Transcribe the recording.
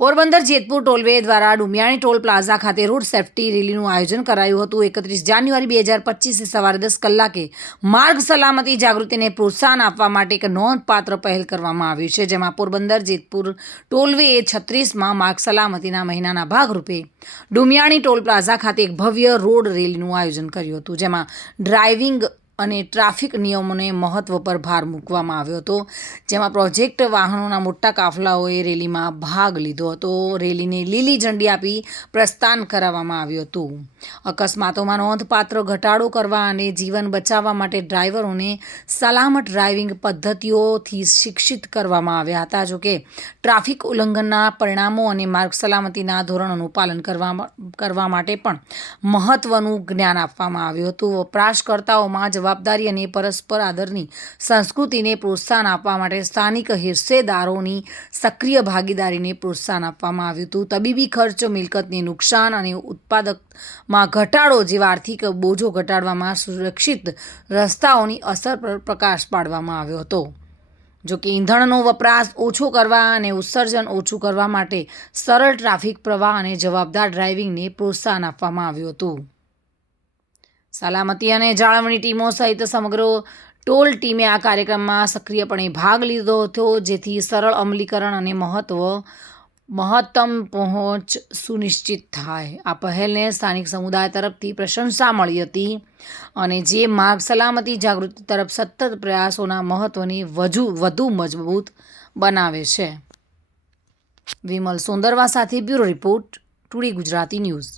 Porbandar Jetpur tollway દ્વારા Dumiyani toll plaza ખાતે road safety રેલીનું આયોજન કરાયું હતું। 31 જાન્યુઆરી 2025 સવારે 10 કલાકે માર્ગ સલામતી જાગૃતિને પ્રોત્સાહન આપવા માટે એક નોંધપાત્ર પહેલ કરવામાં આવી છે, જેમાં પોરબંદર જેતપુર ટોલવેએ 36માં માર્ગ સલામતીના મહિનાના ભાગરૂપે ડુમિયાણી ટોલ પ્લાઝા ખાતે એક ભવ્ય રોડ રેલીનું આયોજન કર્યું હતું, જેમાં ડ્રાઇવિંગ અને ટ્રાફિક નિયમોને મહત્વ પર ભાર મૂકવામાં આવ્યો હતો, જેમાં પ્રોજેક્ટ વાહનોના મોટા કાફલાઓએ રેલીમાં ભાગ લીધો હતો। રેલીને લીલી ઝંડી આપી પ્રસ્થાન કરાવવામાં આવ્યું હતું। અકસ્માતોમાં નોંધપાત્ર ઘટાડો કરવા અને જીવન બચાવવા માટે ડ્રાઈવરોને સલામત ડ્રાઇવિંગ પદ્ધતિઓથી શિક્ષિત કરવામાં આવ્યા હતા। જોકે ટ્રાફિક ઉલ્લંઘનના પરિણામો અને માર્ગ સલામતીના ધોરણોનું પાલન કરવા માટે પણ મહત્વનું જ્ઞાન આપવામાં આવ્યું હતું। વપરાશકર્તાઓમાં જવાબદારી અને પરસ્પર આદરની સંસ્કૃતિને પ્રોત્સાહન આપવા માટે સ્થાનિક હિસ્સેદારોની સક્રિય ભાગીદારીને પ્રોત્સાહન આપવામાં આવ્યું હતું। તબીબી ખર્ચ, મિલકતને નુકસાન અને ઉત્પાદકમાં ઘટાડો જેવા આર્થિક બોજો ઘટાડવામાં સુરક્ષિત રસ્તાઓની અસર પર પ્રકાશ પાડવામાં આવ્યો હતો। જોકે ઈંધણનો વપરાશ ઓછો કરવા અને ઉત્સર્જન ઓછું કરવા માટે સરળ ટ્રાફિક પ્રવાહ અને જવાબદાર ડ્રાઇવિંગને પ્રોત્સાહન આપવામાં આવ્યું હતું। સલામતી અને જાળવણી ટીમો સહિત સમગ્ર ટોલ ટીમે આ કાર્યક્રમમાં સક્રિયપણે ભાગ લીધો હતો, જેથી સરળ અમલીકરણ અને મહત્તમ પહોંચ સુનિશ્ચિત થાય। આ પહેલને સ્થાનિક સમુદાય તરફથી પ્રશંસા મળી હતી અને જે માર્ગ સલામતી જાગૃતિ તરફ સતત પ્રયાસોના મહત્વને વધુ મજબૂત બનાવે છે। વિમલ સોંદરવા સાથે bureau report, today Gujarati news.